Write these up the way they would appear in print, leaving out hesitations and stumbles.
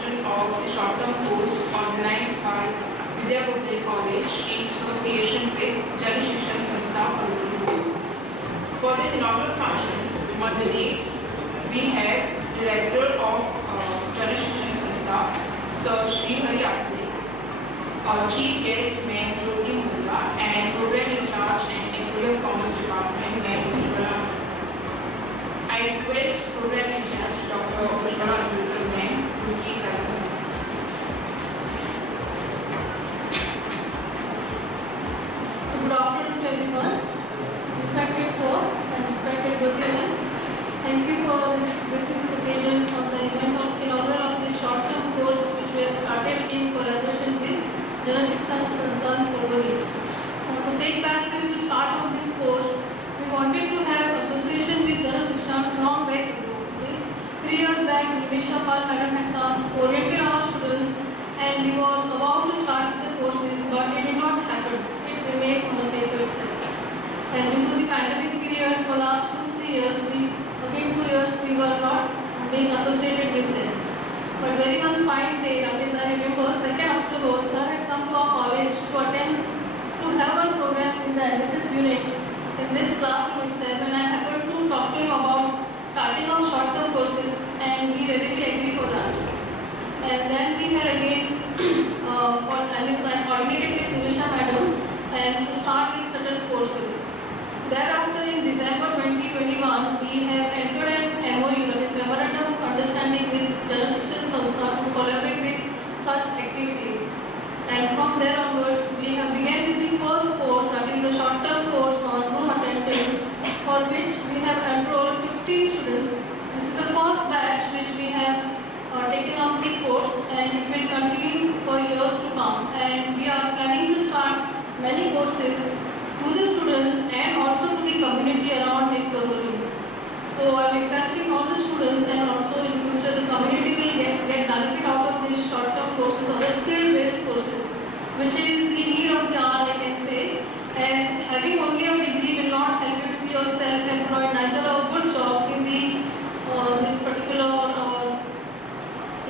function of the short-term course organized by Vidya Bhutale College in association with Jan Shikshan Sanstha, Paroli. For this inaugural function, on the days we had Director of Jan Shikshan Sanstha, Sir Shri Hari Atle, Chief Guest Mme Jyoti Murla, and Program in Charge and HOD of Commerce Department, Mme Ujjwala Anjulkar. I request Program in Charge Dr. Ujjwala Anjulkar Ma'am to keep welcome remarks. Good afternoon to everyone. Respected sir and respected Bhutale, thank you for this occasion on the event of inaugural of this short-term course which we have started in collaboration with Jan Shikshan Sanstha, Paroli. To take back to the start of this course, we wanted to have association with Jan Shikshan long back ago. 3 years back, Nimisha Pal Madam had come, oriented our students, and we was about to start the courses, but it did not happen. It remained on the paper itself. And due to the pandemic period, for last 2-3 years, again 2 years, we were not being associated with them. But very one fine day, that is, I remember 2nd October, sir had come to our college to have one program in the NSS unit in this classroom itself, and I happened to talk to him about starting our short-term courses, and he readily agreed for that. And then we had again, I coordinated with Nimisha Madam and to start with certain courses. Thereafter, in December 2021, we have entered an MOU, that is Memorandum of Understanding with Jan Shikshan Sanstha to collaborate with such activities. And from there onwards, we have begun with the first course, that is the short-term course on room attendant, for which we have enrolled 15 students. This is the first batch which we have taken up the course, and it will continue for years to come. And we are planning to start many courses to the students and also to the community around in Paroli. So I am requesting all the students, and also in future the community will get benefit out of these short-term courses or the skill-based courses, which is the need of the hour, I can say, as having only a degree will not help you to be self-employed, neither a good job in the this particular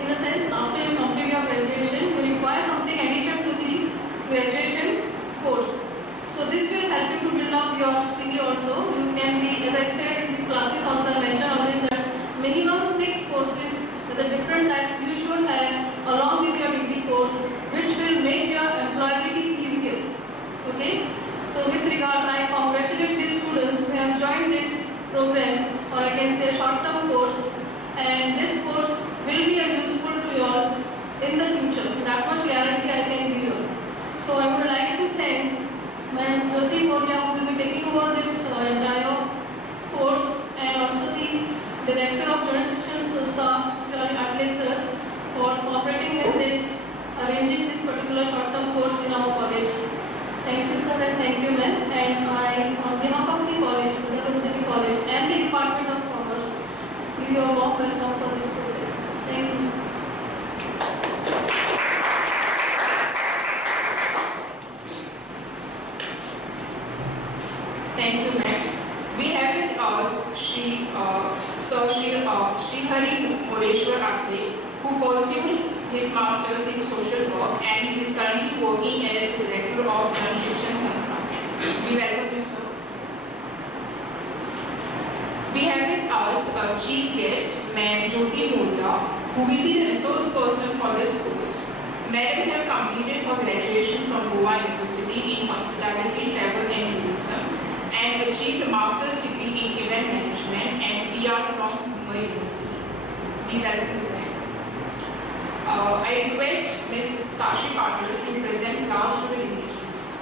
in a sense, after you complete your graduation, you require something addition to the graduation course. So this will help you to build up your CV also. You can be, as I said in the classes also, I mentioned always that minimum 6 courses with the different types you should have along with your degree course, which will make your employability easier. Okay? So with regard, I congratulate these students who have joined this program, or I can say a short-term course, and this course will be useful to you all in the future. That much guarantee I can give you. So I would like to thank Mme Jyoti Murla, who will be taking over this entire course, and also the Director of Jan Shikshan Sanstha, Shri Hari Atle sir, for cooperating with this, arranging this particular short-term course in our college. Thank you sir, and thank you ma'am. And I, on behalf of the college, Vidya Bhutale College and the Department of Commerce, give you a warm welcome for this program. Thank you. Thank you, ma'am. We have with us Sir Shri Hari Mureshwar Atle, who pursued his masters in social work, and he is currently working as Director of Jan Shikshan Sanstha. We welcome you, sir. We have with us a chief guest, Mme Jyoti Murla, who will be the resource person for this course. Madam have completed her graduation from Goa University in Hospitality, Travel and Tourism, and achieved a master's degree in event management and PR from Mumbai University. We welcome you, ma'am. I request Ms. Sashi Patil to present class to the dignitaries.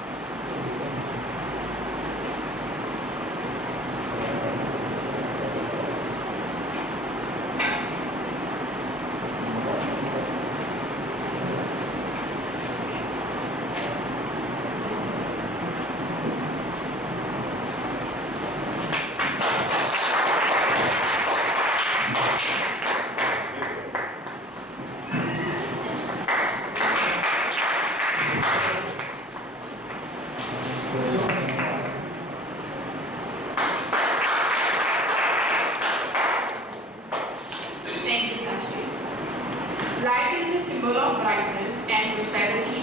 Light is symbol of brightness and prosperity,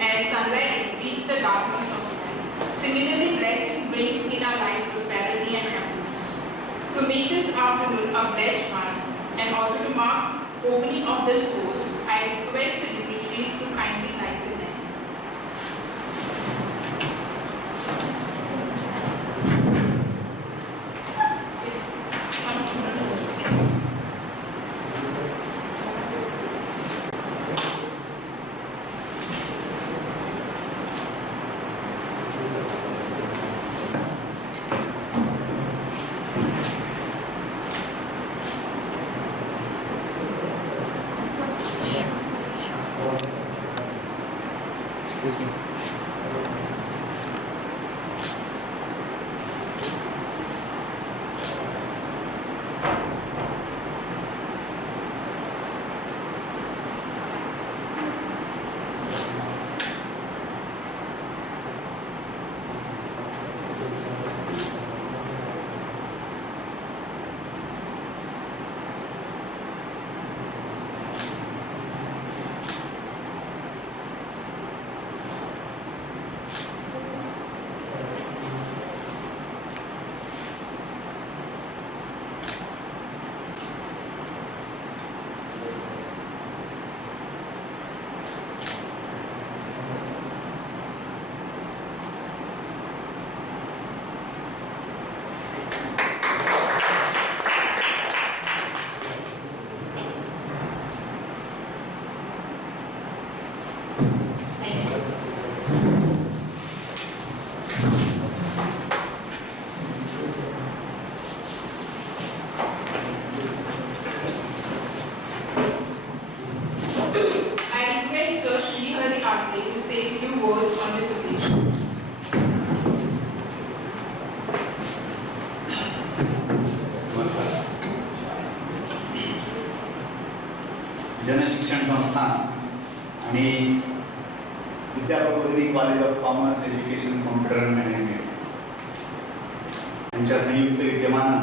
as sunlight exceeds the darkness of night. Similarly, blessing brings in our life prosperity and happiness. To make this afternoon a blessed one, and also to mark opening of this course, I request the dignitaries to kindly light the lamp. Excuse me. I request Sir Shri Hari Apte to say a few words on this occasion. जनशिक्षण संस्थान आणि विद्यापीठ college of commerce education computer management यांच्या संयुक्त विद्यमानं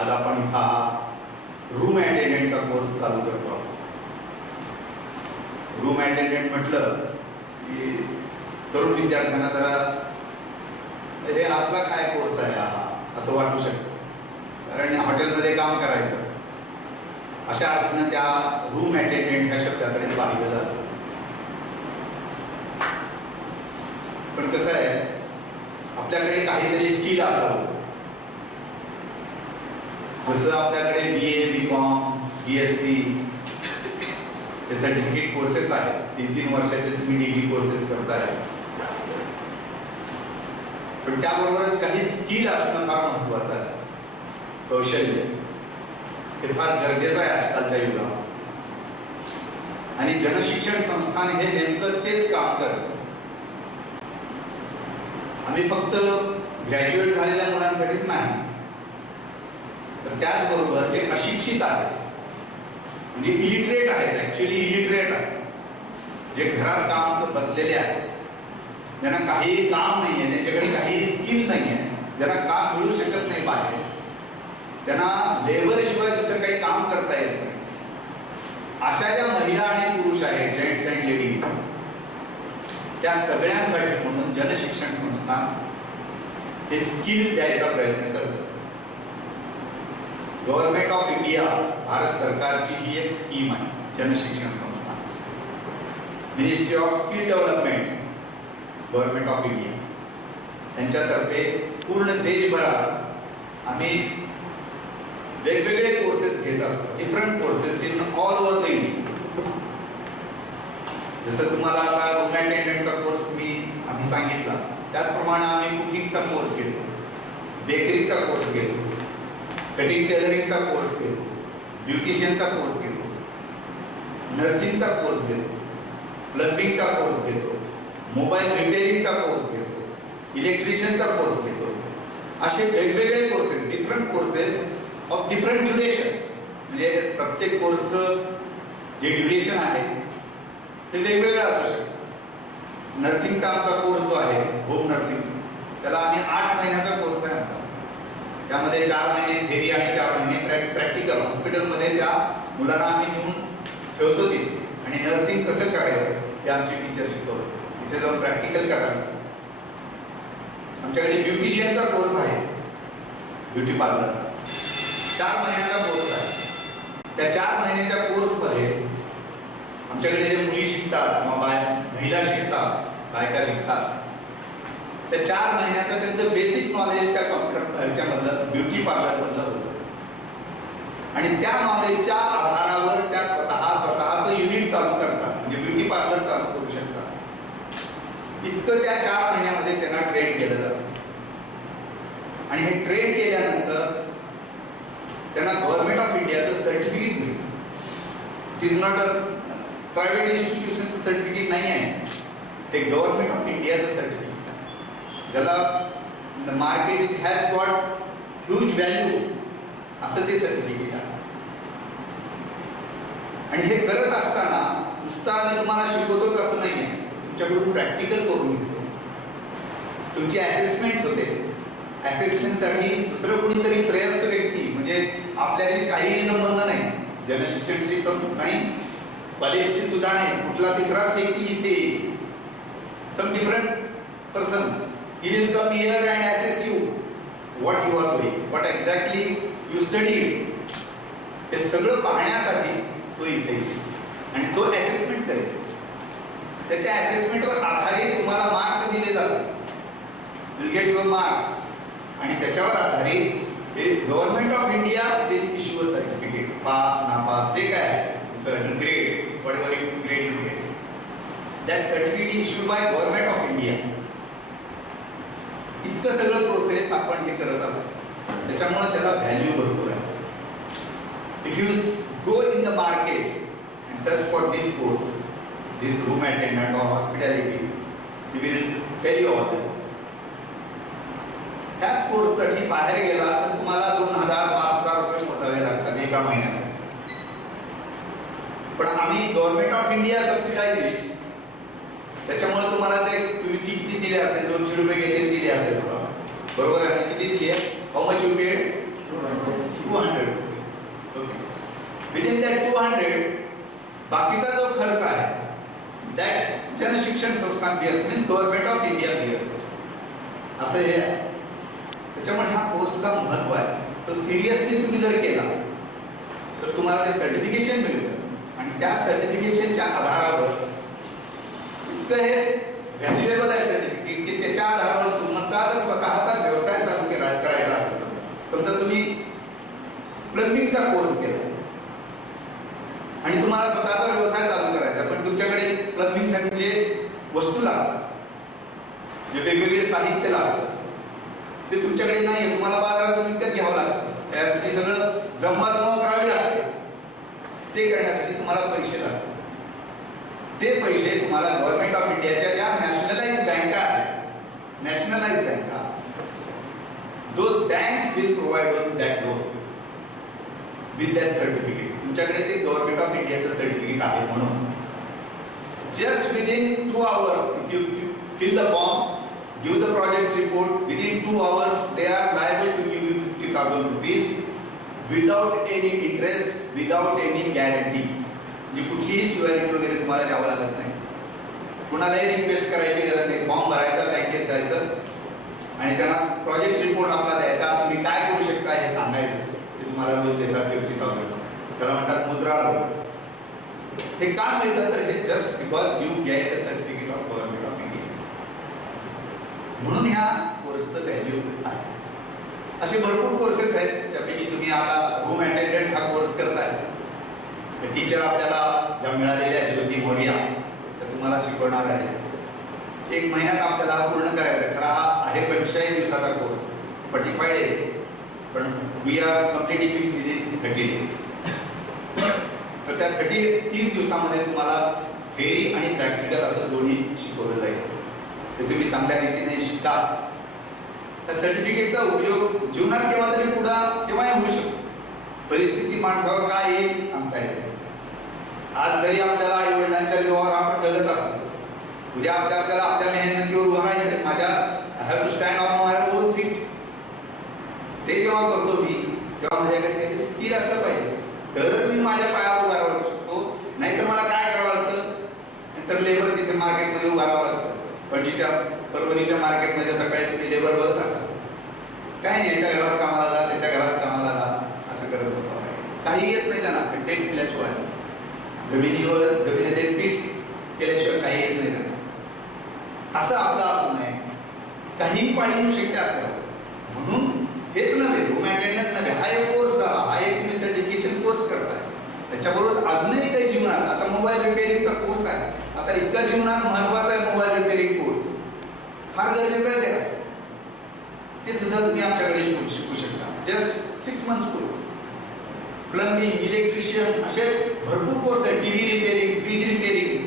आज आपण इथं हा रूम अटेंडंटचा कोर्स चालू करतो आहोत. रूम अटेंडंट म्हटलं की तरुण विद्यार्थ्यांना जरा हे असला काय कोर्स आहे हा असं वाटू शकतं, कारण हॉटेलमध्ये काम करायचं अशा अर्थानं त्या रूम अटेंडंट ह्या शब्दाकडे पाहिलं जातं. पण कसं आहे, आपल्याकडे काहीतरी स्किल असावं. जसं आपल्याकडे BA, BCom, BSc हे सर्टिफिकेट कोर्सेस आहेत. 3-3 वर्षाचे तुम्ही डिग्री कोर्सेस करताय, पण त्याबरोबरच काही स्किल असणं फार महत्वाचं आहे. कौशल्य हे फार गरजेचं आहे आजकालच्या युगात. आणि जनशिक्षण संस्थान हे नेमकं तेच काम करतं. आम्ही फक्त ग्रॅज्युएट झालेल्या मुलांसाठीच नाही, तर त्याचबरोबर जे अशिक्षित आहेत, म्हणजे इलिटरेट आहेत, ऍक्च्युअली इलिटरेट आहेत, जे घरात काम बसलेले आहेत, ज्यांना काही काम नाही आहे, त्यांच्याकडे काही स्किल नाही आहे, ज्यांना काम मिळू शकत नाही बाहेर, त्यांना लेबर शिवाय दुसरं काही काम करता येत नाही, अशा ज्या महिला आणि पुरुष आहेत, जेंट्स अँड लेडीज, त्या सगळ्यांसाठी म्हणून जनशिक्षण संस्थान हे स्किल द्यायचा प्रयत्न करतं. गव्हर्नमेंट ऑफ इंडिया, भारत सरकारची ही एक स्कीम आहे जनशिक्षण संस्था. Ministry of skill development, government of India यांच्यातर्फे पूर्ण देशभरात आम्ही वेगवेगळे कोर्सेस घेत असतो. Different courses in all over the India. जसं तुम्हाला आता रूम अटेंडंटचा कोर्स आम्ही सांगितला, त्याचप्रमाणे आम्ही कुकिंगचा कोर्स घेतो, बेकरीचा कोर्स घेतो, कटिंग टेलरिंगचा कोर्स घेतो, ब्युटिशियनचा कोर्स घेतो, नर्सिंगचा कोर्स घेतो, प्लंबिंगचा कोर्स घेतो, मोबाईल रिपेअरिंगचा कोर्स घेतो, इलेक्ट्रिशियनचा कोर्स घेतो. असे वेगवेगळे courses, different courses of different duration. म्हणजे प्रत्येक कोर्सचं जे ड्युरेशन आहे ते वेगवेगळं असू शकतं. नर्सिंगचा आमचा कोर्स जो आहे, होम नर्सिंग, त्याला आम्ही 8 महिन्याचा कोर्स आहे आमचा. त्यामध्ये 4 महिने थेरी आणि 4 महिने प्रॅक्टिकल. हॉस्पिटलमध्ये त्या मुलांना आम्ही नेऊन ठेवतो तिथे आणि नर्सिंग कसं करायचं हे आमचे टीचर शिकवतो. तिथे जाऊन प्रॅक्टिकल करायला. आमच्याकडे ब्युटिशियनचा कोर्स आहे, ब्युटी पार्लरचा 4 महिन्याचा कोर्स आहे. त्या 4 महिन्याच्या कोर्समध्ये आमच्याकडे जे मुली शिकतात किंवा महिला शिकतात, बायका शिकतात, त्या 4 महिन्याचं त्यांचं बेसिक नॉलेज त्या कॉम्प्युटरच्यामधलं ब्युटी पार्लरमधलं होतं. आणि त्या नॉलेजच्या आधारावर त्या स्वतःचं युनिट चालू करतात, म्हणजे ब्युटी पार्लर चालू करू शकतात. इतकं त्या 4 महिन्यामध्ये त्यांना ट्रेन केलं जातं. आणि हे ट्रेन केल्यानंतर त्यांना गव्हर्नमेंट ऑफ इंडियाचं सर्टिफिकेट मिळतं. It is not a private इन्स्टिट्यूशनचं सर्टिफिकेट नाही आहे, ते गव्हर्नमेंट ऑफ इंडियाचं सर्टिफिकेट आहे, ज्याला the market it has got huge value असं ते सर्टिफिकेट आहे. आणि हे करत असताना नुसतं आम्ही तुम्हाला शिकवतोच असं नाही आहे, तुमच्याकडून प्रॅक्टिकल करून घेतो. तुमची असेसमेंट होते. असेसमेंटसाठी दुसरं कोणीतरी त्रयस्थ व्यक्ती, म्हणजे आपल्याशी काहीही संबंध नाही, जनशिक्षणशी संबंध नाही, कॉलेजशी सुद्धा नाही, कुठला तिसराच व्यक्ती इथे येईल, some different person, he will come here and assess you what you are doing, what exactly you studied. हे सगळं पाहण्यासाठी तो इथे येईल आणि तो असेसमेंट करेल. त्याच्या असेसमेंटवर आधारित तुम्हाला मार्क दिले जातात, विल गेट युअर मार्क्स. आणि त्याच्यावर आधारित हे government of India will issue a certificate, pass नापास जे काय आहे तुमचं grade, whatever you grade you get, that certificate issued by government of India. इतकं सगळं प्रोसेस आपण हे करत असतो, त्याच्यामुळे त्याला व्हॅल्यू भरपूर आहे. If you go in the market and search for this course, this room attendant और hospitality, she will tell you all. ह्याच कोर्ससाठी बाहेर गेला तर तुम्हाला 2,000-5,000 रुपये मोजावे लागतात एका महिन्यासाठी. पण आम्ही government of India subsidise it, त्याच्यामुळे तुम्हाला ते तुम्ही फी किती दिली असेल, 200 रुपये घेतले दिले असेल, बरोबर आहे? किती दिली आहे? How much you paid? 200. Okay. Within that 200 बाकीचा जो खर्च आहे दॅट जनशिक्षण संस्थान bears, means government of India bears, असं हे आहे. त्याच्यामुळे ह्या कोर्सला महत्व आहे. तो सिरियसली तुम्ही जर केला तर तुम्हाला ते सर्टिफिकेशन मिळतं आणि त्या सर्टिफिकेशनच्या आधारावर इतकं हे व्हॅल्युएबल आहे सर्टिफिकेट की त्याच्या आधारावर तुमचा जर स्वतःचा व्यवसाय चालू करायचा असेल, समजा तुम्ही प्लंबिंगचा कोर्स केला आणि तुम्हाला स्वतःचा व्यवसाय चालू करायचा, पण तुमच्याकडे प्लंबिंगसाठी जे वस्तू लागतात, जे वेगवेगळे साहित्य लागतं, ते तुमच्याकडे नाही आहे, तुम्हाला बाजारातून विकत घ्यावं लागतं. त्यासाठी सगळं जमवा करावी लागते. ते करण्यासाठी तुम्हाला पैसे लागतात. ते पैसे तुम्हाला गव्हर्नमेंट ऑफ इंडियाच्या ज्या नॅशनलाइज बँका आहेत, नॅशनलाइज बँका, those banks will provide that loan with that certificate. तुमच्याकडे ते गव्हर्नमेंट ऑफ इंडियाचं सर्टिफिकेट आहे म्हणून just within 2 hours if you fill the form, give the project report, within 2 hours they are liable to give you 50,000 rupees without any interest, without any guarantee. म्हणजे कुठलीही सिक्युरिटी वगैरे तुम्हाला द्यावं लागत नाही, कुणालाही रिक्वेस्ट करायची गरज नाही. फॉर्म भरायचा, बँकेत जायचं आणि त्यांना प्रोजेक्ट रिपोर्ट आपला द्यायचा, तुम्ही काय करू शकता हे सांगायचं, ते तुम्हाला लोन देतात 50,000. त्याला म्हणतात मुद्रा लोन. हे का मिळतं तर हे just because you get a certificate of government of India. म्हणून ह्या कोर्सचं व्हॅल्यू आहे. असे भरपूर कोर्सेस आहेत, ज्यापैकी तुम्ही आता रूम अटेंडंट हा कोर्स करताय. टीचर आपल्याला ज्या मिळालेल्या आहेत ज्योती मोरिया, त्या तुम्हाला शिकवणार आहे. 1 महिन्यात आपल्याला पूर्ण करायचा. खरा हा आहे 45 दिवसाचा कोर्स, 45 days, पण we are completing within 30 days. तर त्या 30 दिवसामध्ये तुम्हाला थेअरी आणि प्रॅक्टिकल असं दोन्ही शिकवलं जाईल. ते तुम्ही चांगल्या रीतीने शिका. त्या सर्टिफिकेटचा उपयोग जीवनात केव्हा तरी पुढं केव्हाही होऊ शकतो. परिस्थिती माणसावर काय येईल सांगता येते. आज जरी आपल्याला आई वडिलांच्या जीवावर आपण जगत असतो, उद्या आपल्याला आपल्या मेहनतीवर उभं राहायचं. I have to stand on my own feet. ते जेव्हा करतो मी, तेव्हा माझ्याकडे काहीतरी स्किल असलं पाहिजे, तरच मी माझ्या पायावर उभा राहू शकतो. नाही नाहीतर मला काय करावं लागतं, नंतर लेबर तिथे मार्केटमध्ये उभा राहावं लागतं. परभणीच्या मार्केटमध्ये सकाळी तुम्ही लेबर बघत असाल, काय नाही, याच्या घरात कामाला जा, त्याच्या घरात कामाला जा, असं करत बसावं लागेल. काही येत नाही त्यांना, खड्डे केल्याशिवाय, जमिनीमध्ये पिट्स केल्याशिवाय काही येत नाही त्यांना. असं आपलं असं नाही, काही पाणी येऊ शकते आपल्याला. म्हणून हेच नव्हे, रूम अटेंडन्स नव्हे, हा एक कोर्स झाला, हा एक तुम्ही सर्टिफिकेशन कोर्स करताय. त्याच्याबरोबर अजूनही काही जीवनात, आता मोबाईल रिपेअरिंगचा कोर्स आहे, आता इतका जीवनात महत्वाचा आहे मोबाईल रिपेअरिंग कोर्स, फार गरजेचं आहे त्याला. ते सुद्धा तुम्ही आमच्याकडे शिकू शकता. जस्ट 6 months कोर्स. प्लंबिंग, इलेक्ट्रिशियन असे भरपूर कोर्स आहेत. टीव्ही रिपेअरिंग, फ्रीज रिपेअरिंग,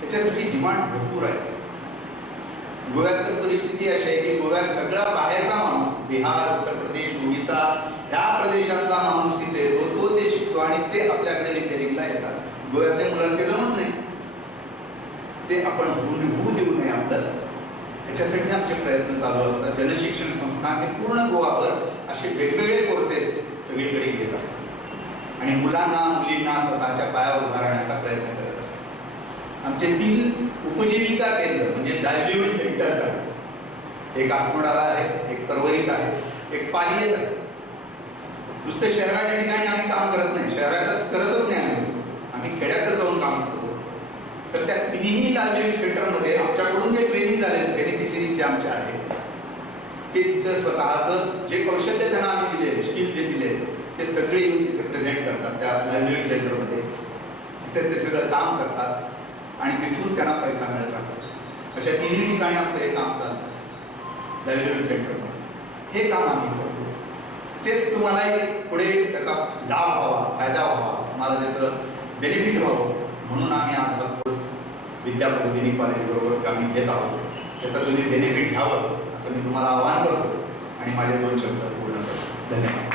त्याच्यासाठी डिमांड भरपूर आहे. गोव्यात तर परिस्थिती अशी आहे की गोव्यात सगळा बाहेरचा माणूस, बिहार, उत्तर प्रदेश, ओडिसा ह्या प्रदेशातला माणूस इथे येतो, तो ते शिकतो आणि ते आपल्याकडे रिपेअरिंगला येतात. गोव्यातल्या मुलांना ते जमत नाही, ते आपण होऊ देऊ नये आपलं. त्याच्यासाठी आमचे प्रयत्न चालू असतात. जनशिक्षण संस्था हे पूर्ण गोवाभर असे वेगवेगळे कोर्सेस सगळीकडे घेत असतात आणि मुलांना मुलींना स्वतःच्या पायावर उभा राहण्याचा प्रयत्न करत असतात. आमचे 3 उपजीविका केंद्र म्हणजे लाईव्हलीहूड सेंटर्स आहेत. एक आसमोडाला आहे, एक परवरीत आहे, एक पालियेत आहे. नुसतं शहराच्या ठिकाणी आम्ही काम करत नाही, शहरातच करतच नाही, आम्ही खेड्यातच जाऊन काम करतो. तर त्या तिन्ही लायब्ररी सेंटरमध्ये आमच्याकडून जे ट्रेनिंग झाले बेनिफिशरीज जे आमचे आहेत ते तिथं स्वतःचं जे कौशल्य त्यांना आम्ही दिले, स्किल जे दिले, ते सगळे येऊन तिथे प्रेझेंट करतात त्या लायब्ररी सेंटरमध्ये. तिथे ते सगळं काम करतात आणि तिथून त्यांना पैसा मिळत राहतात. अशा तिन्ही ठिकाणी आमचं हे काम चालतं लायब्ररी सेंटरमध्ये. हे काम आम्ही करतो. तेच तुम्हालाही पुढे त्याचा लाभ व्हावा, फायदा व्हावा, तुम्हाला त्याचं बेनिफिट व्हावं म्हणून आम्ही आमचा कोर्स विद्याप्रबोधिनी कॉलेजबरोबर आम्ही घेत आहोत. त्याचा तुम्ही बेनिफिट घ्यावं असं मी तुम्हाला आवाहन करतो आणि माझे 2 शब्द पूर्ण करतो. धन्यवाद.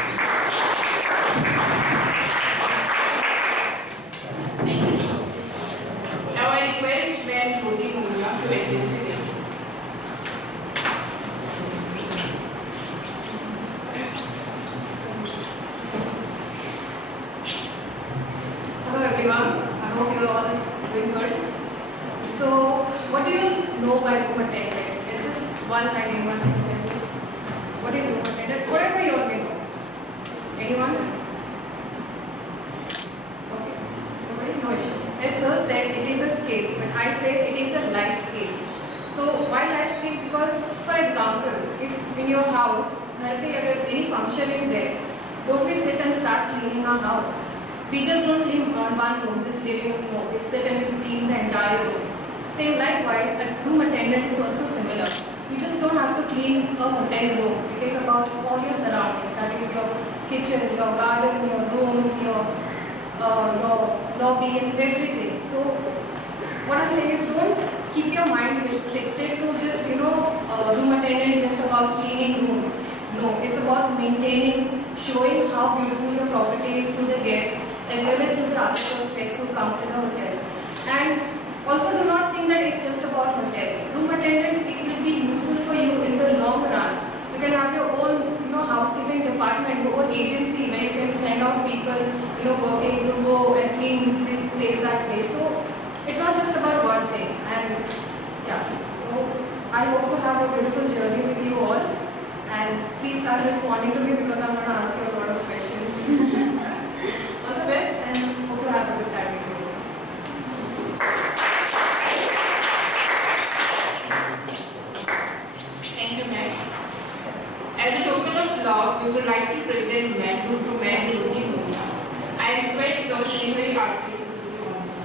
Thank you, sir. Now I request Madam Jyoti Mundra to address the meeting. Hello everyone, I hope you are all doing good. So, what do you know by room attendant? It's just one line, anyone can tell me. What is room attendant? Whatever you may know. Anyone? Okay, nobody? No issues. As sir said, it is a skill, but I say it is a life skill. So, why life skill? Because, for example, if in your house, घर पे अगर any function is there, don't we sit and start cleaning our house? We just don't clean one room, just living room. No, we sit and we clean the entire room. Same likewise, a room attendant is also similar. You just don't have to clean a hotel room. It is about all your surroundings. That is your kitchen, your garden, your rooms, your lobby, and everything. So, what I'm saying is, don't keep your mind restricted to just room attendant is just about cleaning rooms. No, it's about maintaining, showing how beautiful your property is to the guests, as well as to the other prospects who come to the hotel. And also do not think that it's just about hotel. Room attendant, it will be useful for you in the long run. You can have your own, housekeeping department, your own agency where you can send out people, working to go and clean this place, that place. So it's not just about one thing. And yeah, so I hope to have a beautiful journey with you all. And please start responding to me because I'm going to ask you a lot of questions. All the best and hope to have a good time with you. Thank you, ma'am. As a token of love, we would like to present Madam to Madam Jyoti Mundra. I request Sir Srihari Atke to do the honors.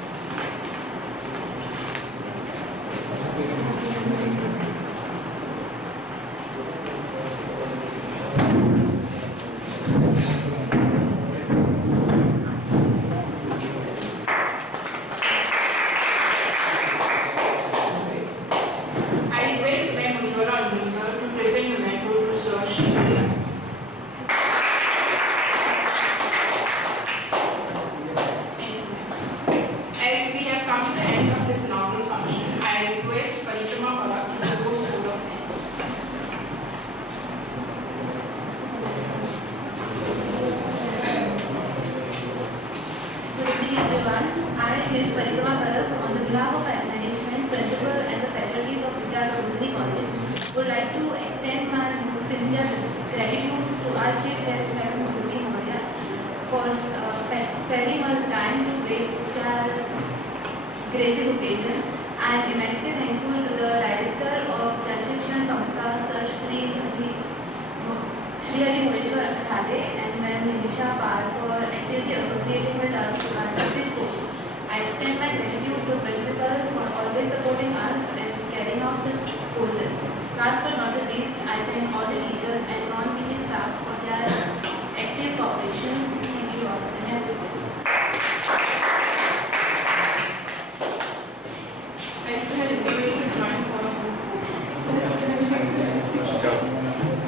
Ms. Parikrama Bharat, on the behalf of management, principal and the faculties of Vidyarth Community College, would like to extend my sincere gratitude to our Chief Guest, Madam Jyoti Maurya, for sparing her time to grace this occasion. I am immensely thankful to the Director of Jal Shikshan Samstha, Sir Shri Hari Mureshwar Thale and Ms. Nimisha Pal for actively associating with us to conduct this course. I extend my gratitude to Principal for always supporting us and carrying out such courses. Last but not the least, I thank all the teachers and non-teaching staff for their active cooperation. Thank you all and have a good day. I request everybody to join for a group photo.